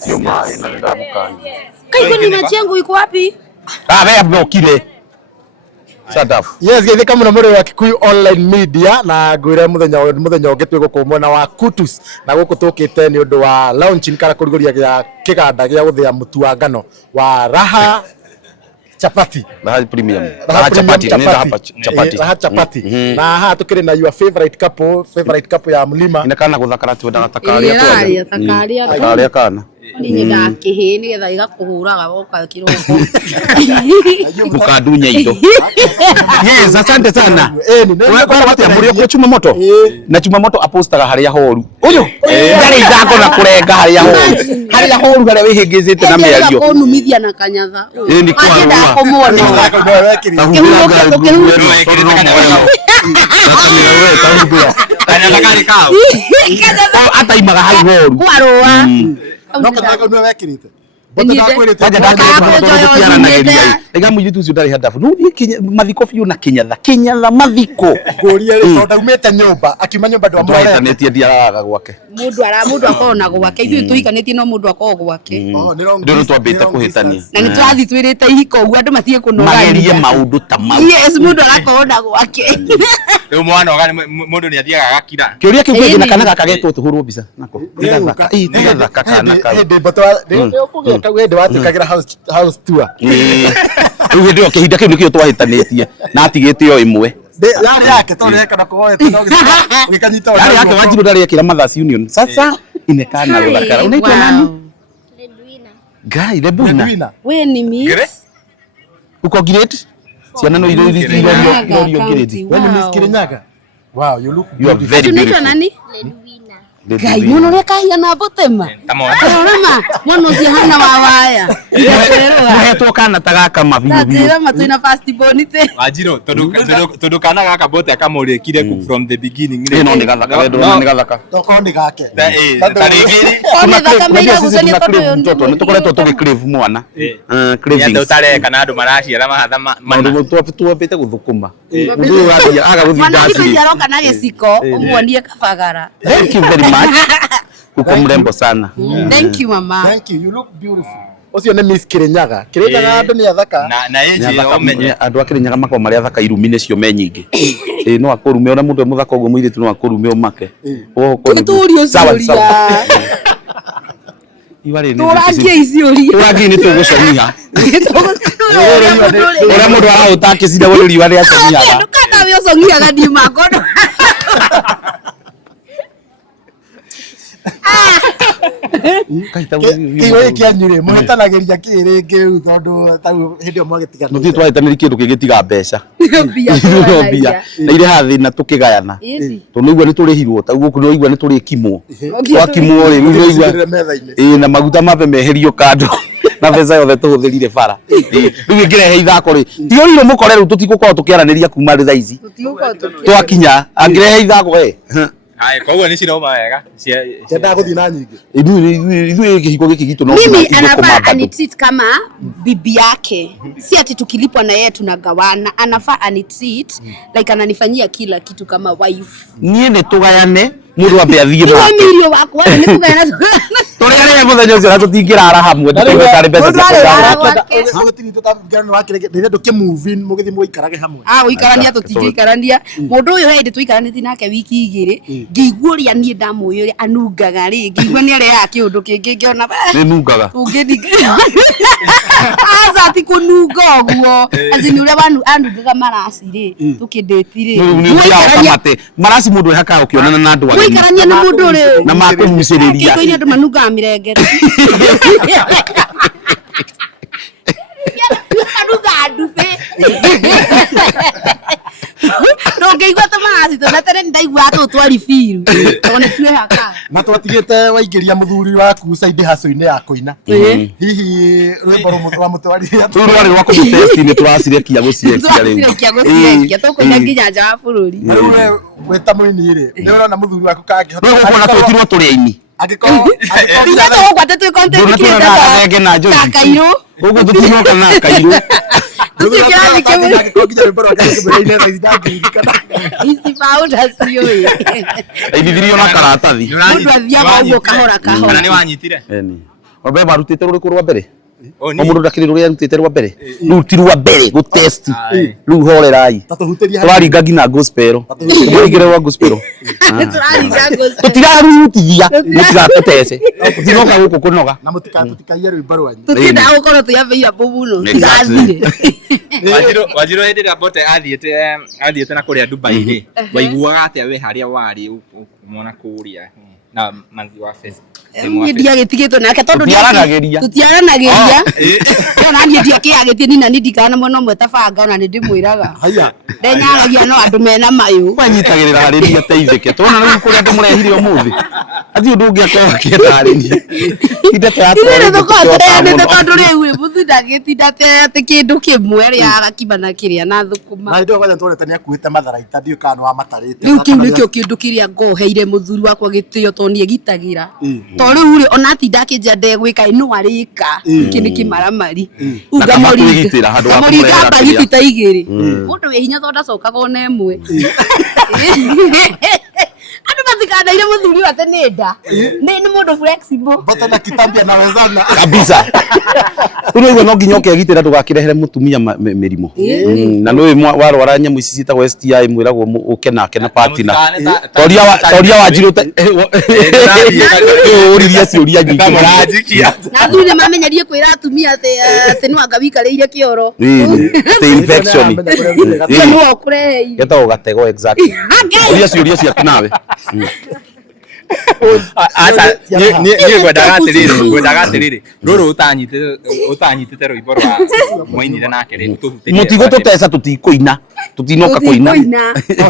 sio mai na ndamukani. Kaiko ni maji yangu iko wapi? Wewe blokire. Shut up. Yes, githĩ kamũna mũrĩ wa Kikuyu online media na ngwĩra mũthenya ũngĩ twĩgũkũ mwena wa Kutus na gũkũ tũkĩte nĩ ũndũ wa launching kana kũrugũria gĩa kĩganda gĩa gũthĩa mũtu wa ngano wa Raha Chapati. Raha premium. Raha chapati. Na haha tukiri na your favorite couple ya mlima. Inakana guthakara twenda gatakaria twende. Takaria kana. Ni ndakihi ni getha igakuhuraga woka kiroko. Mukadunya indo. Yes, asante sana. Wewe watu amuri kwa chuma moto. Na chuma moto apostaga haria horu. Uyu. Ndari ndako na kurenga haria horu. Haria horu haria wihingizite na merio. Ko numithia na kanyatha. Ni kwa kumone. Hata imaga hai horu. Kwarua. No kadaga nwe wekirite. Ega mujitu ucio ndari hadafu. No mathiko biu na kinyatha mathiko. Ngoria ri tonda umete nyumba akiuma nyumba ndo amore. Ndaitanĩtie ndiaraga gwake. Mundu akona gwake. Ithuĩ tũikanĩtie no mundu akona gwake. Ndio twambĩte kũhĩtania. Na nĩ tũrathi twĩrĩte ihiko ũguo andũ matige kũnoga. Magerie maũndũ ta mau. Yes, mundu arakona gwake. Rĩu mwana ogani mundu nĩ athiaga agakira. Kĩũria kĩu kĩngĩ na kana gaka getwo tũhũrwo mbica nako. Tigathaka kana ka. Wende watikagira house tour. Rĩu ndio kĩhinda kĩu nĩkĩo twahĩtanĩtie na atigĩte o imwe. Yari yake toneka na kuoete no gikanyita yari yake Wanjiru ndari ekira Mothers Union. Sasa inekana guthakara. Unaitwa nani? Lebuina. Wewe ni Miss? Uko grade? Siana no ile grade. Wewe ni Miss Kirinyaga? Wow, you look you are very beautiful. Unaitwa nani? Gai muno reka hiana botema. Tamona. Mwana ucio hana wa Waya. Muhetwo kana tagaka mabibi. Tatira matwina fast bonite. Wanjiru tondu kana gaka Mbote akamurikire from the beginning. No ni gathaka wendo ni gathaka. Toko ni gake. Tarigiri. Ona thaka meira gucania tondu mtoto ni tukoretwo tugicrave mwana. Cravings. Ya utareka na andu maraciara mahatha mandu tuwapite guthukuma. Ndu wathia aga guthi ndasi. Mwana yaroka na giciko umuonie kabagara. Thank you very much. Uko mrembo sana. Thank you mama. Thank you. You look beautiful. Ucio ni Miss Kirinyaga. Kirinyaga andu ni athaka. Na eje omenye andu akirinyaga mako mari athaka irumi nicio me nyingi. No akurume ona mundu muthaka uguo muiritu no akurume umake. Tuturio ciuria. Iwari ni. Turangie iciuria. Turangie ni tugucomia. Ora mundu arautake cida wori iwari acomiaga. Ndukata we ucongiaga ndi makono. Kiwe kianyire muhetanagiria kiringi tondu tau hindi mwagitigana. Muthi twahitaniri kindu kigitiga mbeca. Bia. Na ile hathi na tukigayana. Tondu igwa ni turihirwo taguo kuno igwa ni turikimwo. Twakimwo ri igwa na maguta mabe meherio kando. Na mbeca yothe tuhuthirire bara. Riu ngirehe ithako ri. Ti uriro mukore riu tutigukorwo tukiaraniria kuma ri thaici. Twakinya angirehe ithako Hai, kwa hiyo ni shida wega. Sienda guthi na nyingi. Idu kihiko giki gitu no. Mimi anafaa anitreat kama bibi yake. Si ati tukilipwa na yeye tunagawana. Anafaa anitreat like ananifanyia kila kitu kama wife. Nie ne tugayane mundu ambe athie ba. Ni mirio wako ni kugayana. Tore muthenya ucio tutingirara hamwe tutari mbeca cia gutini tutangirana wakire ndio tukimove mugithi muikarage hamwe. Uikarania tutingikarania. Mundu uyu hindi tuikaraniti nake wiki igiri. Ngiguria nie ndamuyo ri anungaga ri ngigua ni areha kiundu kingi ngiona ni nungaga ungithika aza ti kununga uguo azini uria anungaga marasi ri tukindeti ri muikarania marasi mundu haka ukionana na andu wale muikarania ni mundu ri na makumusiriria kiko ni andu manunga mirengere anunga andufe Ngeigua tamarasi tona tere ndaigua tutwari firu tone tue haka na twatigite waingiria muthuri waku side haso-ini ya kuina hihi rwimbo rumwe wa mutwarithia turwari rwa kumutest ni turasirekia guciekia riu tukuina Gicanjama bururi we ta muini ri ni urona muthuri waku kangihota kuona tutirwo turi aini agiko ndio gwate tu content creator ta Kairu ugu tutirwo kana Kairu tukiani isi pauda sio ibithirio na karatathi mundu athiaga uguo kahora kahora kana ni wanyitire Wabe barutite ruri kurwa mbere. Omundu ndakiri ruri arutite rwa mbere. Riu ti rwa mbere go test. Riu horerai. Twaringa ngina gospel. Twaringire rwa gospel. Twaringa gospel. Tutirarutithia. Mutigatutece. Tinoka guku kunoga. Na mutikaiye rwimbo rwanyu. Tutenda gukorwo tuyabeira bubuno. Tigathire. Wanjiru hindi ria Mbote athiete na kuria Dubai ri. Waiguaga atia we haria wari kumona kuria na manzi wa Facebook. Ndia gitigitwo nake tondu tutiaranagiria ona ndia kiagetie nina ndikana mwana mwe tabanga ona ndimwiraga haya ndenyaragia no andu mena mayu banyitagirira hariri ateithike tona riu kuria ndimurehire umuthi athi undu ungi akwa kietariria inde ta ndio tondu riu muthu ndagitinda te kindu kimwe ria agakimana kiria na thukuma na ndio kwaja tuonete ni akuite matharaita ndio kana wa matarite riu kiu nikio kindu kiria ngoheire muthuri wakwa gitio toni gitagira to riu ri ona tinda kinja ndegwika ino arika kini kimaramari uga murigitira handu wa kumurega bagiti ta igiri mundu we hinya thonda coka gone emwe andu mathikanaire muthuri wate nenda ni mundu flexible bata na kitambia na wezana kabisa uno no nginya ukegitira ndugakirehere mutumia mirimo na no warwara nyamu ici citagwo STI mwiragwo ukenake na partner toria Wanjiru uriria ciuria nyingi na thune mamenyerie kwira atumia ate no angawikariire kioro the infection no kureheire getagwo gatego exactly uria ciuria ciaku nawe asa ni gwendaga atiriri ruru utanyitite rwimbo rwa mwainire nake ri mutigo tutesa tutikuina tutinoka kuina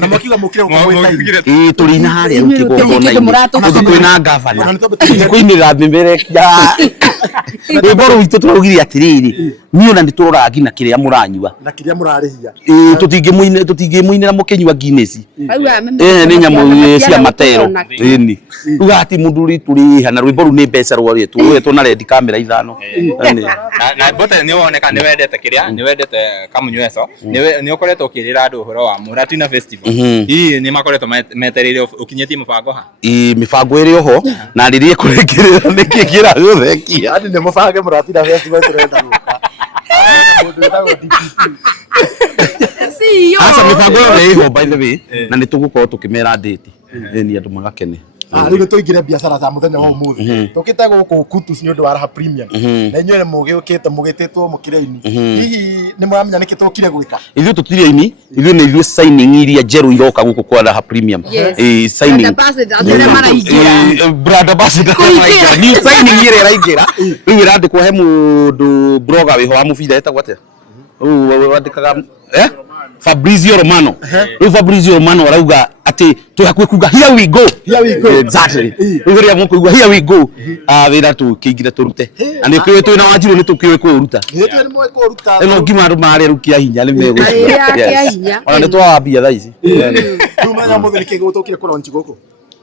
na makiga mukire ukamweta turina haria rukigona twina gavana kuinira mbere ya rwimbo rwitu turugire atiriri ni ona nditurora ngina kiria muranyua na kiria murarihia tutingimuinira mukinyua Guinness ni nyamu cia matero ni ugati mundu ri turiha na rwimbo ru ni mbeca rwetu na red camera ithano na Mbote ni woneka ni wendete kiria ni wendete kamunyweso ni ukoretwo ukirira andu uhoro wa Muratina Festival hii ni makoretwo metereire ukinyetie mubango ha mibango iri oho na ririe kurekerera nikigira guthekia hadi ni mubange Muratina Festival turenda guka mundu ndagwo DPP asa mibango iri ho by the way na nitugukorwo tukimera date ni andu magakene riu tuingire biashara za muthenya wa umuthi tukite guku Kutus ni undu wa raha premium na inyuĩ mugiukite mugititwo mukire-ini hihi ni muramenya niki tukire gwika ithuĩ tutire-ini ithuĩ nĩ ithuĩ signing iria njeru iroka guku kwa raha premium signing brand ambassador ni signing iria iraingira riu irandikwo he mundu blogger wiho wa mubira etagwo atia wandikaga Fabrizio Romano Fabrizio Romano arauga ati tuhakuwe kuga here we go exactly ugeria mukuigwa here we go wira tukiingire turute ani kwiwe twina Wanjiru ni tukiwe kuruta eno ngima mari rukia hinya ni megwiciria ona ni twawambia thaa ici tumenya muthiri kigo tukire ku launch guku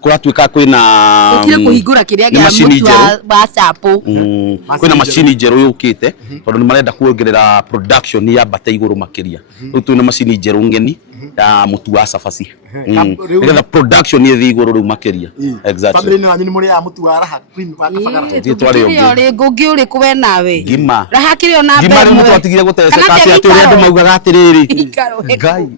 kuratuika kwina ukire kuhingura kiria gia mutu wa chapo kwina machini njeru yukite tondu ni marenda kuongerera production ya bata iguru makiria riu twina machini njeru ngeni ya mutu wa cabaci nigetha production ye iguru riu makiria exactly family ni ni muri ya mutu wa raha cream wa kabagara twari uri ngugi uri kuwe nawe ngima raha kiri ona mbere ngima mutu atigire guteceka ati uri andu maugaga atiriri ngai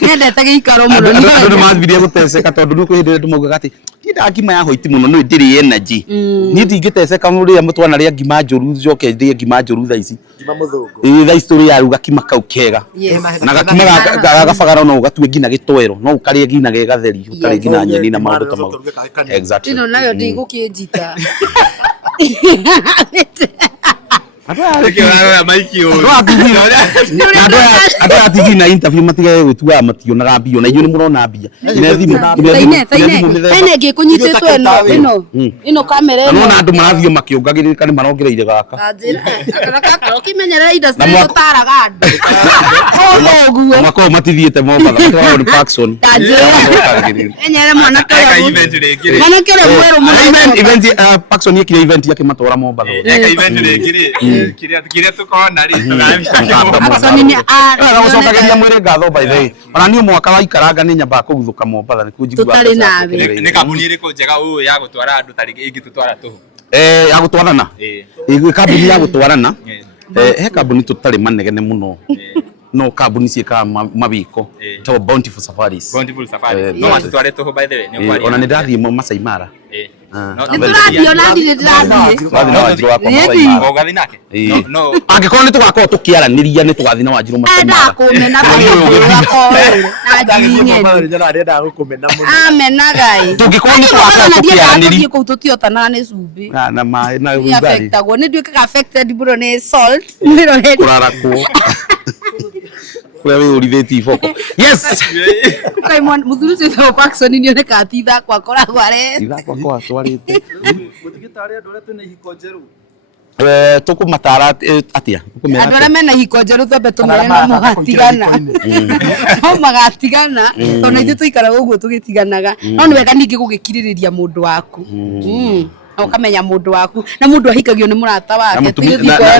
nende tagikaro muno ni andu mathirie guteceka tondu ni kuhindire andu maugaga ati tinda ngima ya hoiti muno no ndiri energy ni ndingiteceka muri ya mutwana ria ngima njuru njoke ndie ngima njuru thaa ici ngima muthungu thaa story ya ruga kima kau kega na gakima gabagara no gatue ngina gitwero no ukarie ngina gegatheri utari ngina nyeni na maundu ta mau exactly ino nayo ndigukijita Ando atigina interview matigaye gwitua mationaga mbio na inyuĩ nĩ mũrona mbia Thiinie ngĩkũnyitĩtwo ĩno kamera ĩno no andũ marathiĩ makĩongagĩrĩrĩka nĩ marongereire gaka gaka ũkĩmenyera industry gũtaraga andũ ũguo makorwo matithiĩte Mombatha matwarwo nĩ Paxson enyere mwanake ũrĩa mwerũ mũno event Paxson yekire event yake matwara Mombatha event rĩngĩ kiria tukona ri gucokageria mwire ngatho by the way ona niĩ mwaka wa ikaranga nĩ nyambaga kũguthũka Mombatha nĩkuo njiguaga tũtarĩ nawe nĩ kambuni ĩrĩkũ njega ũũ ya gũtwara andũ tarĩ ingĩ tutwara tuhu ya gutwarana kambuni ya gutwarana he kambuni tutari manegene muno no kambuni cieka mabiko to Bountiful Safaris no matitwarete ho by the way ni kwari ona ndathie Masai Mara angĩkorwo nĩ tũgakorwo tũkĩaranĩria nĩ tũgathiĩ na Wanjiru Masai Mara tũngĩkorwo nĩ tũgakorwo tũkĩaranĩria kũu tũtiotanaga nĩ cumbĩ na maĩ na affectagwo nĩ nduĩkaga affected bro nĩ salt kũrarakwo wewe ulitheti iboko yes kai muthuri cyo Paxson ni one ka titha kwa koragwo are titha kwa twarite muthigitari andũ arĩa twĩna ihiko njerũ tukumatara atia tukumera andũ arĩa mena ihiko njerũ twambe tũmere no mũgatigana no magatigana tondũ ithuĩ tũikaraga ũguo tũgĩtiganaga no nĩ wega ningĩ gũgĩkirĩrĩria mũndũ waku ukamenya mundu waku na mundu ahikagio ni murata wake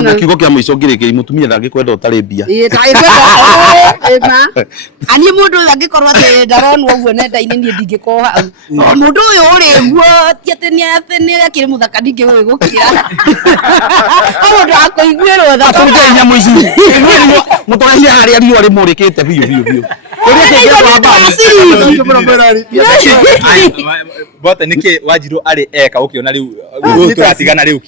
na kiugo kia muico ngirikiri mutumia ndangikwenda utari mbia ani mundu angikorwo ati ndaronwo uguo nenda-ini nie ndingikoha hau mundu uyu uri guo tiateni akiri muthaka ndingigwigukira mundu akoiguirwo thaka atunge nyamu ici mutoreria haria riu ari murikite biu Mbote niki Wanjiru ari eka ukiona riu turatigana riu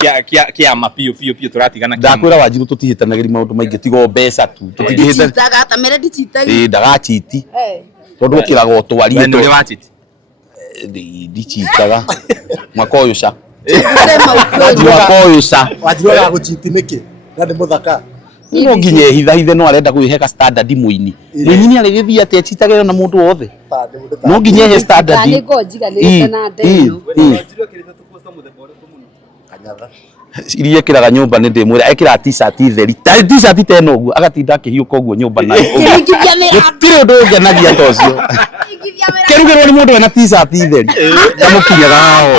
kia mapio pio turatigana ndakwira Wanjiru tutihitanagiri maundu maingi tigo mbeca tu tutingihita taga ta mere ndicitagi ndagachiti tondu ukiraga utwari wewe ndio wachiti ndichitaga mwaka uyu ca mwaka uyu ca Wanjiru agaguchiti niki na ndi muthaka no nginye hithe no arenda kwiheka standard muini muini arigithia ati achitage na mundu wothe no nginye he standard ni gojiga ni na ndeno Wanjiru akirita tuposta muthemba ũrĩkũ mũno kanyatha iria ekiraga nyumba ni ndimwira ekira t-shirt theri t-shirt tena uguo agatinda akihiuka uguo nyumba nayo gutire undu ungenagia ta ucio kirugirwo ni mundu wena t-shirt theri amukinyaga hao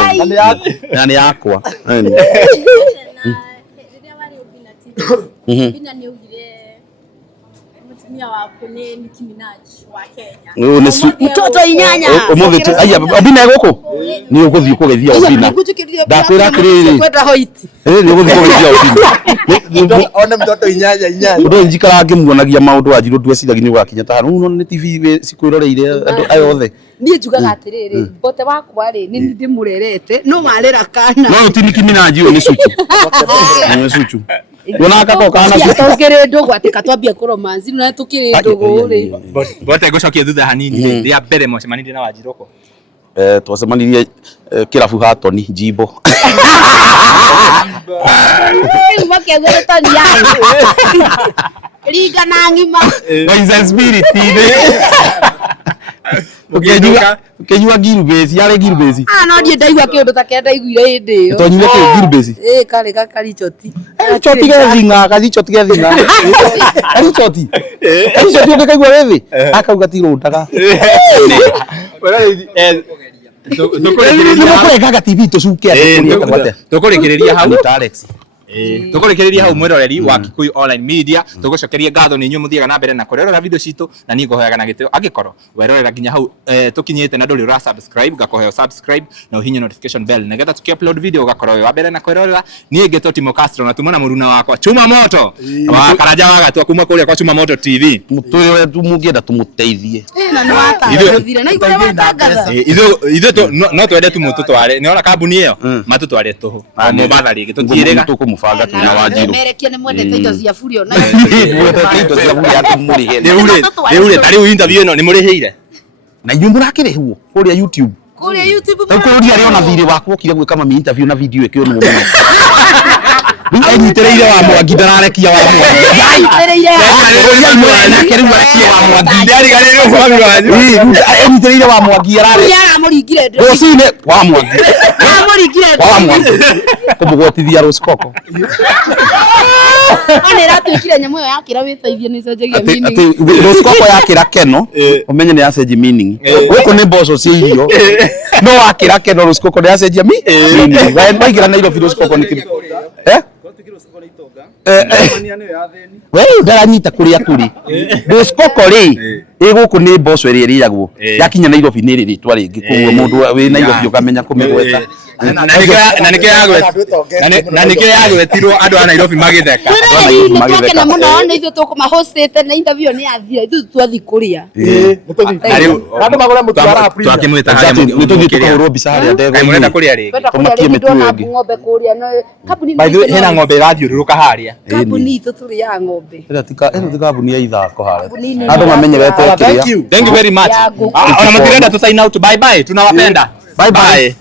na ni yakwa Bina ni ugire mutumia wako ni Nicki Minaj wa Kenya. Mtoto inyanya. Umuthi aya Obina egoko ni uguthi kugethia Obina. Ndakwira kiriri. Kwenda hoiti. Ni uguthi kugethia Obina. Ona mtoto inyanya. Undu njikara ngimuonagia maundu Wanjiru ndweciragia ni ugakinya ta no ni TV cikwiroreire andu ayothe. Niĩ njugaga atiriri Mbote wakwa ri ni ndimurerete no marera kana. No ti Nicki Minaj ni suchu. Ni suchu. Wona akako kana suchu. Tokere ndogo atika twambia kuromanzi na tukire ndogo ri. Mbote gucokia thutha hanini ria mbere mocemanire na Wanjiru ko twacemanirie kirabu Hatoni Jimbo. Makegwe toni yangu. Riga na ngima. Waiza spirit ukejua Gilbesi yale Gilbesi no ndiye ndaigua kindu ta kenda iguire hindi yo tonyire ke Gilbesi kale kakarichoti choti gethinga kazichoti gethinga karichoti ndikaigua wethi akauga tirundaga tukureka TV tucuke tukurikiriria hau Alex tukurikiriria hau mwiroreri wa Kikuyu Online Media tugucokeria ngatho ni nyu muthiaga na mbere na kurerora video citu na ni ngohoyaga na gitio angikorwo werorera nginya hau tukinyite na nduri ura subscribe gakoheo subscribe na uhinye notification bell negetha tukiupload video gakorwo wa mbere na kurerora ni ngito Timo Castro na tumona muruna wakwa Chuma Moto wa Karanja waga tu kuma kuria kwa Chuma Moto TV mutwe wetu mungienda tumuteithie na no atathire na igore watangatha ithu no twende tumututware niona kambuni iyo matutware tuhu Mombasa rigi tutirega tukumubanga tuna Wanjiru merekie ni mwendete indo cia furio na indo cia furio atumurihe Reure tari interview ino ni murihire na inyu murakirihwo kuria YouTube kuria YouTube kuria ariona thiri waku ukire gwika mami interview na video ikio ni mumenye anyitereire wa Mwangi ndararekia wa Mwangi anyitereire wa Mwangi aramũringire rũcinĩ wa Mwangi kũmũgwatithia rũcikoko nĩ ĩratuĩkire nyamũ ĩyo yakĩra wĩteithie nĩ ĩcenjagia meaning rũcikoko yakĩra keno ũmenye nĩ yacenjia meaning gũkũ nĩ mboco cia irio no wakĩra keno rũcikoko nĩ yacenjia meaning waingĩra Nairobi rũcikoko nĩ kĩrĩ wewe ndaranyita kuria kuri rũcikoko ri iguku ni mboco ĩrĩa ĩrĩagwo yakinya Nairobi nĩ rĩrĩtwa rĩngĩ koguo mũndũ wĩ Nairobi ũkamenya kũmĩgweta na nikio yagwetirwo andu a Nairobi magitheka nä na må no nä ithuä tå kå mahåcäte na interview nä yathira ithuä twathi kå rä a twakimwita haria nä tå thiä tå kahå rwo mbica harä a ndegå-inä kå rä a rä ng'ombe kå rä a hena ng'ombe ĩrathiũrũrũka haria kambuni itå tå rä yaga ng'ombe ä no ti kambuni ya ithako harä andå mamenyerete kä rä thank you very much ona matirenda tu sign out bye bye tunawapenda bye bye